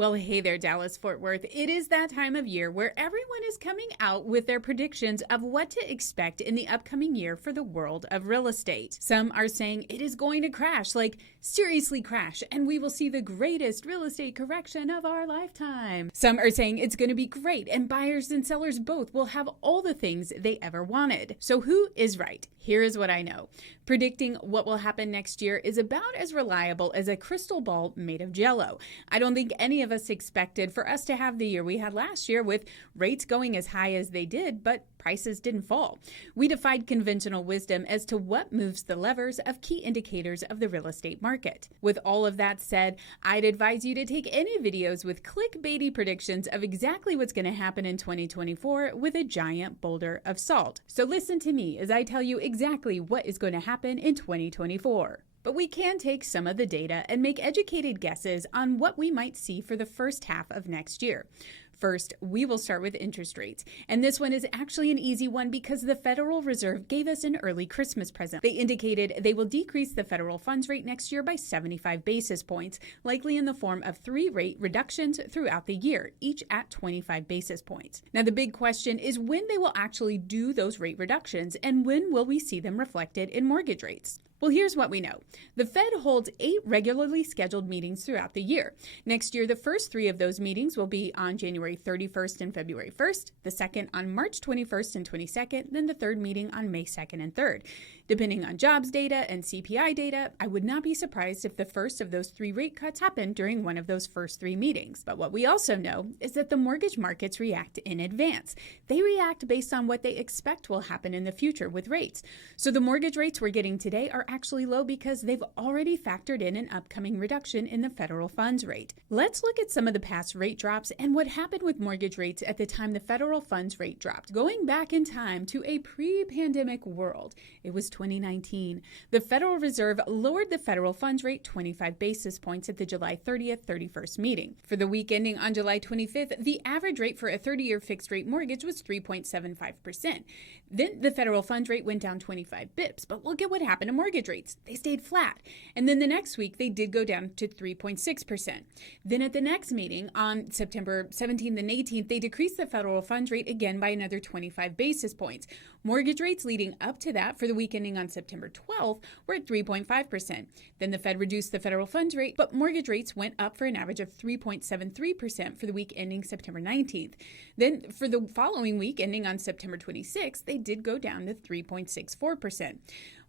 Well, hey there, Dallas Fort Worth. It is that time of year where everyone is coming out with their predictions of what to expect in the upcoming year for the world of real estate. Some are saying it is going to crash, like seriously crash, and we will see the greatest real estate correction of our lifetime. Some are saying it's going to be great and buyers and sellers both will have all the things they ever wanted. So who is right? Here is what I know. Predicting what will happen next year is about as reliable as a crystal ball made of jello. I don't think any of us expected for us to have the year we had last year with rates going as high as they did, but prices didn't fall. We defied conventional wisdom as to what moves the levers of key indicators of the real estate market. With all of that said, I'd advise you to take any videos with clickbaity predictions of exactly what's going to happen in 2024 with a giant boulder of salt. So listen to me as I tell you exactly what is going to happen in 2024. But we can take some of the data and make educated guesses on what we might see for the first half of next year. First, we will start with interest rates. And this one is actually an easy one because the Federal Reserve gave us an early Christmas present. They indicated they will decrease the federal funds rate next year by 75 basis points, likely in the form of 3 rate reductions throughout the year, each at 25 basis points. Now, the big question is when they will actually do those rate reductions and when will we see them reflected in mortgage rates? Well, here's what we know. The Fed holds 8 regularly scheduled meetings throughout the year. Next year, the first 3 of those meetings will be on January 31st and February 1st, the second on March 21st and 22nd, then the third meeting on May 2nd and 3rd. Depending on jobs data and CPI data, I would not be surprised if the first of those 3 rate cuts happen during one of those first 3 meetings. But what we also know is that the mortgage markets react in advance. They react based on what they expect will happen in the future with rates. So the mortgage rates we're getting today are actually low because they've already factored in an upcoming reduction in the federal funds rate. Let's look at some of the past rate drops and what happened with mortgage rates at the time the federal funds rate dropped. Going back in time to a pre-pandemic world, it was 2019. The Federal Reserve lowered the federal funds rate 25 basis points at the July 30th, 31st meeting. For the week ending on July 25th, the average rate for a 30-year fixed rate mortgage was 3.75%. Then the federal funds rate went down 25 bips, but look at what happened to mortgage rates. They stayed flat. And then the next week, they did go down to 3.6%. Then at the next meeting on September 17th and 18th, they decreased the federal funds rate again by another 25 basis points. Mortgage rates leading up to that for the week ending on September 12th were at 3.5%. Then the Fed reduced the federal funds rate, but mortgage rates went up for an average of 3.73% for the week ending September 19th. Then for the following week ending on September 26th, they did go down to 3.64%.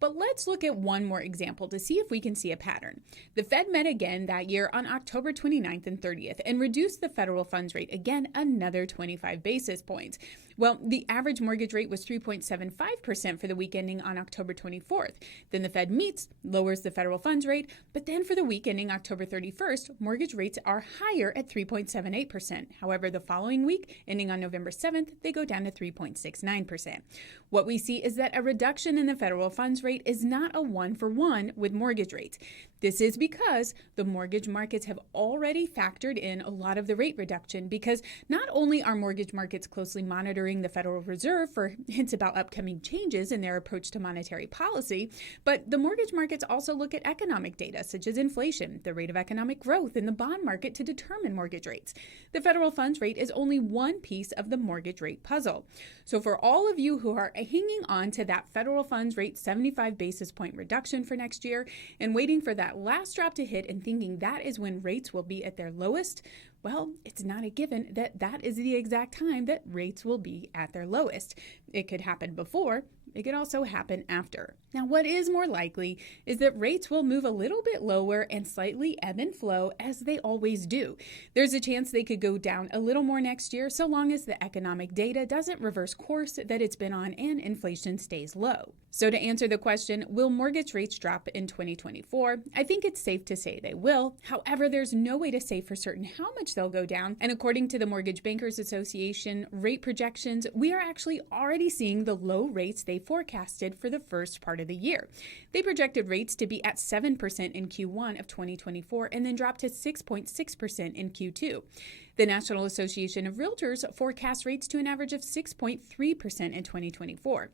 But let's look at one more example to see if we can see a pattern. The Fed met again that year on October 29th and 30th and reduced the federal funds rate again another 25 basis points. Well, the average mortgage rate was 3.75% for the week ending on October 24th. Then the Fed meets, lowers the federal funds rate, but then for the week ending October 31st, mortgage rates are higher at 3.78%. However, the following week, ending on November 7th, they go down to 3.69%. What we see is that a reduction in the federal funds rate is not a one-for-one with mortgage rates. This is because the mortgage markets have already factored in a lot of the rate reduction because not only are mortgage markets closely monitoring the Federal Reserve for hints about upcoming changes in their approach to monetary policy, but the mortgage markets also look at economic data such as inflation, the rate of economic growth in the bond market to determine mortgage rates. The federal funds rate is only one piece of the mortgage rate puzzle. So for all of you who are hanging on to that federal funds rate 75 basis point reduction for next year and waiting for that last drop to hit and thinking that is when rates will be at their lowest, well, it's not a given that that is the exact time that rates will be at their lowest. It could happen before. It could also happen after. Now, what is more likely is that rates will move a little bit lower and slightly ebb and flow as they always do. There's a chance they could go down a little more next year so long as the economic data doesn't reverse course that it's been on and inflation stays low. So to answer the question, will mortgage rates drop in 2024? I think it's safe to say they will. However, there's no way to say for certain how much they'll go down. And according to the Mortgage Bankers Association rate projections, we are actually already seeing the low rates they forecasted for the first part of the year. They projected rates to be at 7% in Q1 of 2024 and then drop to 6.6% in Q2. The National Association of Realtors forecasts rates to an average of 6.3% in 2024.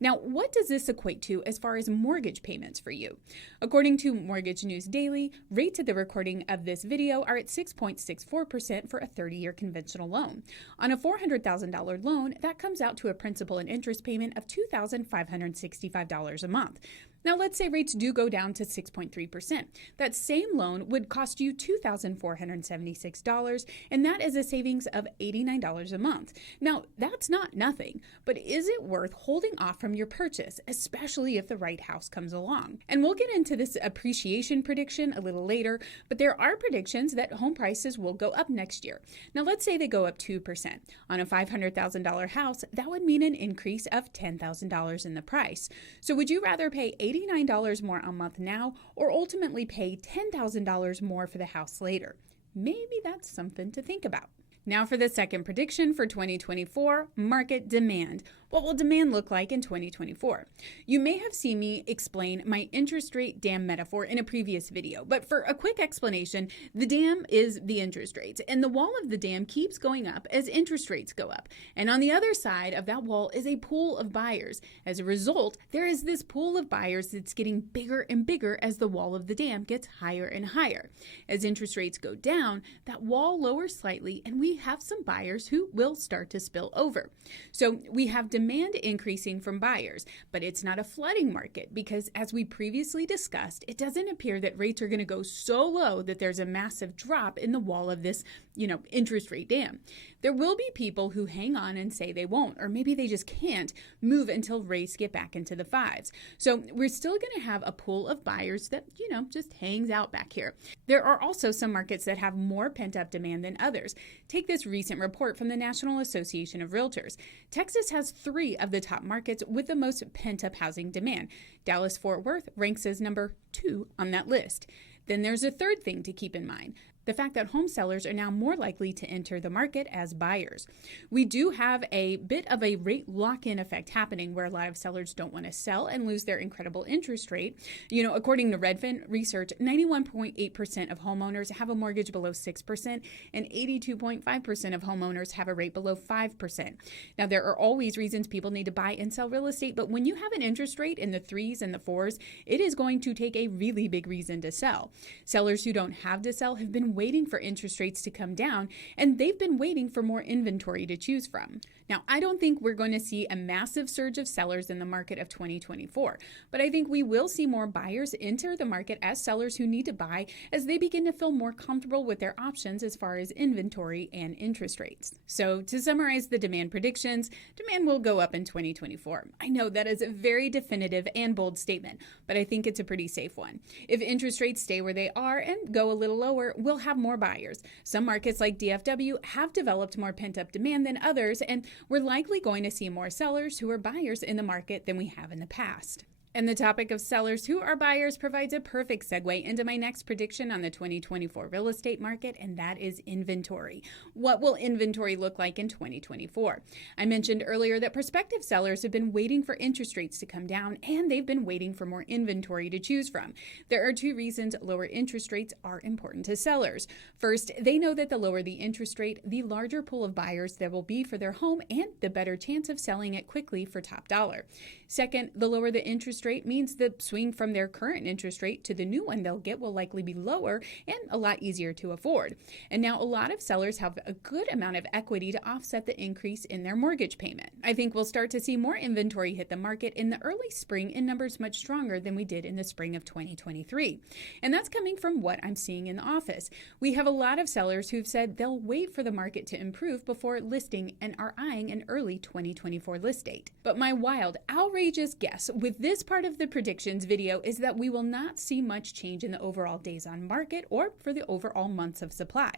Now, what does this equate to as far as mortgage payments for you? According to Mortgage News Daily, rates at the recording of this video are at 6.64% for a 30-year conventional loan. On a $400,000 loan, that comes out to a principal and interest payment of $2,565 a month. Now, let's say rates do go down to 6.3%. That same loan would cost you $2,476, and that is a savings of $89 a month. Now, that's not nothing, but is it worth holding off from your purchase, especially if the right house comes along? And we'll get into this appreciation prediction a little later, but there are predictions that home prices will go up next year. Now, let's say they go up 2%. On a $500,000 house, that would mean an increase of $10,000 in the price. So would you rather pay $89 more a month now, or ultimately pay $10,000 more for the house later? Maybe that's something to think about. Now for the second prediction for 2024, market demand. What will demand look like in 2024? You may have seen me explain my interest rate dam metaphor in a previous video, but for a quick explanation, the dam is the interest rates, and the wall of the dam keeps going up as interest rates go up. And on the other side of that wall is a pool of buyers. As a result, there is this pool of buyers that's getting bigger and bigger as the wall of the dam gets higher and higher. As interest rates go down, that wall lowers slightly, and we have some buyers who will start to spill over. So we have demand increasing from buyers, but it's not a flooding market because, as we previously discussed, it doesn't appear that rates are going to go so low that there's a massive drop in the wall of this, interest rate dam. There will be people who hang on and say they won't, or maybe they just can't move until rates get back into the fives. So we're still going to have a pool of buyers that, just hangs out back here. There are also some markets that have more pent-up demand than others. Take this recent report from the National Association of Realtors. Texas has 3 of the top markets with the most pent-up housing demand. Dallas-Fort Worth ranks as number 2 on that list. Then there's a third thing to keep in mind. The fact that home sellers are now more likely to enter the market as buyers. We do have a bit of a rate lock-in effect happening where a lot of sellers don't want to sell and lose their incredible interest rate. According to Redfin research, 91.8% of homeowners have a mortgage below 6%, and 82.5% of homeowners have a rate below 5%. Now, there are always reasons people need to buy and sell real estate, but when you have an interest rate in the 3s and the 4s, it is going to take a really big reason to sell. Sellers who don't have to sell have been waiting for interest rates to come down, and they've been waiting for more inventory to choose from. Now, I don't think we're going to see a massive surge of sellers in the market of 2024, but I think we will see more buyers enter the market as sellers who need to buy as they begin to feel more comfortable with their options as far as inventory and interest rates. So to summarize the demand predictions, demand will go up in 2024. I know that is a very definitive and bold statement, but I think it's a pretty safe one. If interest rates stay where they are and go a little lower, we'll have more buyers. Some markets like DFW have developed more pent-up demand than others, and we're likely going to see more sellers who are buyers in the market than we have in the past. And the topic of sellers who are buyers provides a perfect segue into my next prediction on the 2024 real estate market, and that is inventory. What will inventory look like in 2024? I mentioned earlier that prospective sellers have been waiting for interest rates to come down, and they've been waiting for more inventory to choose from. There are 2 reasons lower interest rates are important to sellers. First, they know that the lower the interest rate, the larger pool of buyers there will be for their home and the better chance of selling it quickly for top dollar. Second, the lower the interest rate means the swing from their current interest rate to the new one they'll get will likely be lower and a lot easier to afford. And now a lot of sellers have a good amount of equity to offset the increase in their mortgage payment. I think we'll start to see more inventory hit the market in the early spring in numbers much stronger than we did in the spring of 2023. And that's coming from what I'm seeing in the office. We have a lot of sellers who've said they'll wait for the market to improve before listing and are eyeing an early 2024 list date. But my wild, outrageous guess with this part of the predictions video is that we will not see much change in the overall days on market or for the overall months of supply.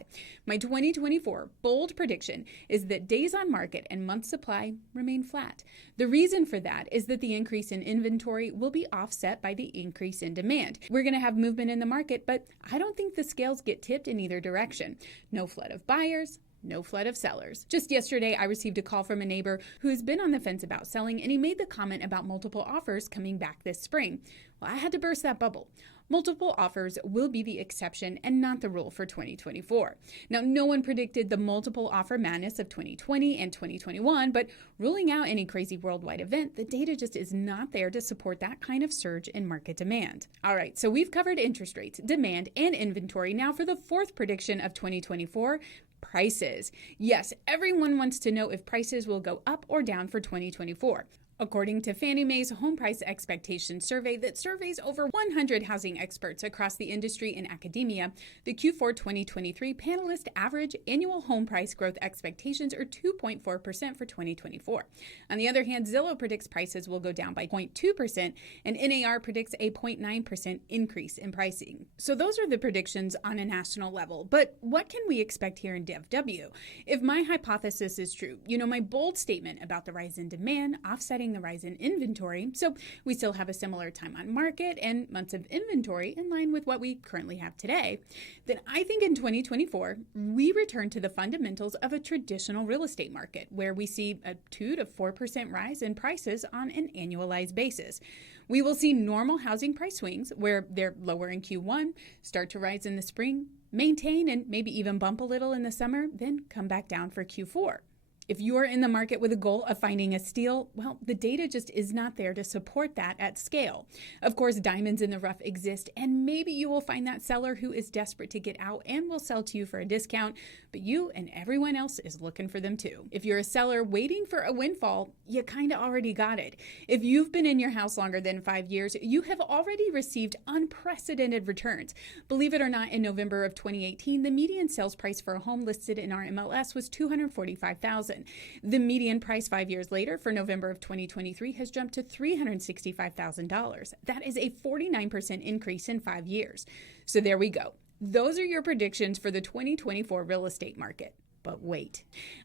My 2024 bold prediction is that days on market and month supply remain flat. The reason for that is that the increase in inventory will be offset by the increase in demand. We're going to have movement in the market, but I don't think the scales get tipped in either direction. No flood of buyers, no flood of sellers. Just yesterday, I received a call from a neighbor who's been on the fence about selling, and he made the comment about multiple offers coming back this spring. Well, I had to burst that bubble. Multiple offers will be the exception and not the rule for 2024. Now, no one predicted the multiple offer madness of 2020 and 2021, but ruling out any crazy worldwide event, the data just is not there to support that kind of surge in market demand. All right, so we've covered interest rates, demand, and inventory. Now for the fourth prediction of 2024, prices. Yes, everyone wants to know if prices will go up or down for 2024. According to Fannie Mae's Home Price Expectations Survey that surveys over 100 housing experts across the industry and academia, the Q4 2023 panelist average annual home price growth expectations are 2.4% for 2024. On the other hand, Zillow predicts prices will go down by 0.2%, and NAR predicts a 0.9% increase in pricing. So those are the predictions on a national level. But what can we expect here in DFW? If my hypothesis is true, my bold statement about the rise in demand offsetting the rise in inventory, so we still have a similar time on market and months of inventory in line with what we currently have today, then I think in 2024, we return to the fundamentals of a traditional real estate market where we see a 2 to 4% rise in prices on an annualized basis. We will see normal housing price swings where they're lower in Q1, start to rise in the spring, maintain and maybe even bump a little in the summer, then come back down for Q4. If you're in the market with a goal of finding a steal, well, the data just is not there to support that at scale. Of course, diamonds in the rough exist, and maybe you will find that seller who is desperate to get out and will sell to you for a discount, but you and everyone else is looking for them too. If you're a seller waiting for a windfall, you kind of already got it. If you've been in your house longer than 5 years, you have already received unprecedented returns. Believe it or not, in November of 2018, the median sales price for a home listed in our MLS was $245,000. The median price 5 years later for November of 2023 has jumped to $365,000. That is a 49% increase in 5 years. So there we go. Those are your predictions for the 2024 real estate market. But wait,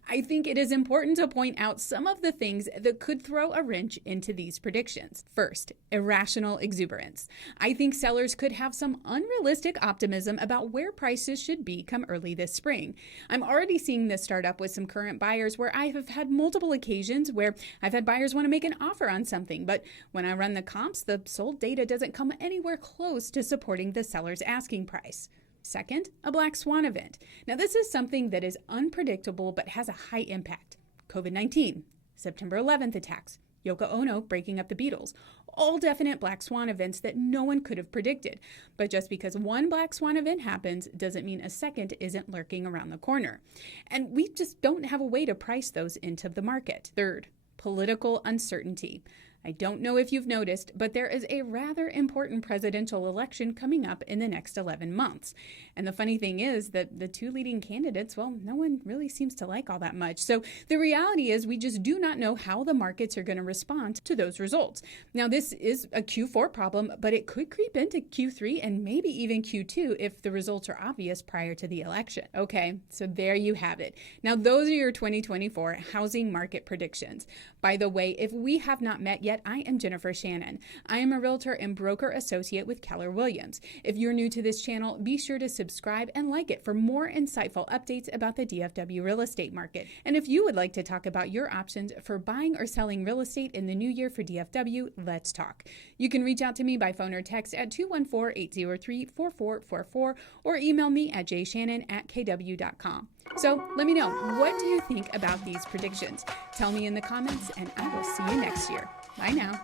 I think it is important to point out some of the things that could throw a wrench into these predictions. First, irrational exuberance. I think sellers could have some unrealistic optimism about where prices should be come early this spring. I'm already seeing this start up with some current buyers where I have had multiple occasions where I've had buyers want to make an offer on something, but when I run the comps, the sold data doesn't come anywhere close to supporting the seller's asking price. Second, a black swan event. Now, this is something that is unpredictable but has a high impact. COVID-19, September 11th attacks, Yoko Ono breaking up the Beatles, all definite black swan events that no one could have predicted. But just because one black swan event happens doesn't mean a second isn't lurking around the corner. And we just don't have a way to price those into the market. Third, political uncertainty. I don't know if you've noticed, but there is a rather important presidential election coming up in the next 11 months. And the funny thing is that the two leading candidates, well, no one really seems to like all that much. So the reality is we just do not know how the markets are going to respond to those results. Now, this is a Q4 problem, but it could creep into Q3 and maybe even Q2 if the results are obvious prior to the election. Okay, so there you have it. Now, those are your 2024 housing market predictions. By the way, if we have not met yet, I am JShannon. I am a realtor and broker associate with Keller Williams. If you're new to this channel, be sure to subscribe and like it for more insightful updates about the DFW real estate market. And if you would like to talk about your options for buying or selling real estate in the new year for DFW, let's talk. You can reach out to me by phone or text at 214-803-4444 or email me at jshannon@kw.com. So let me know, what do you think about these predictions? Tell me in the comments, and I will see you next year. Bye now.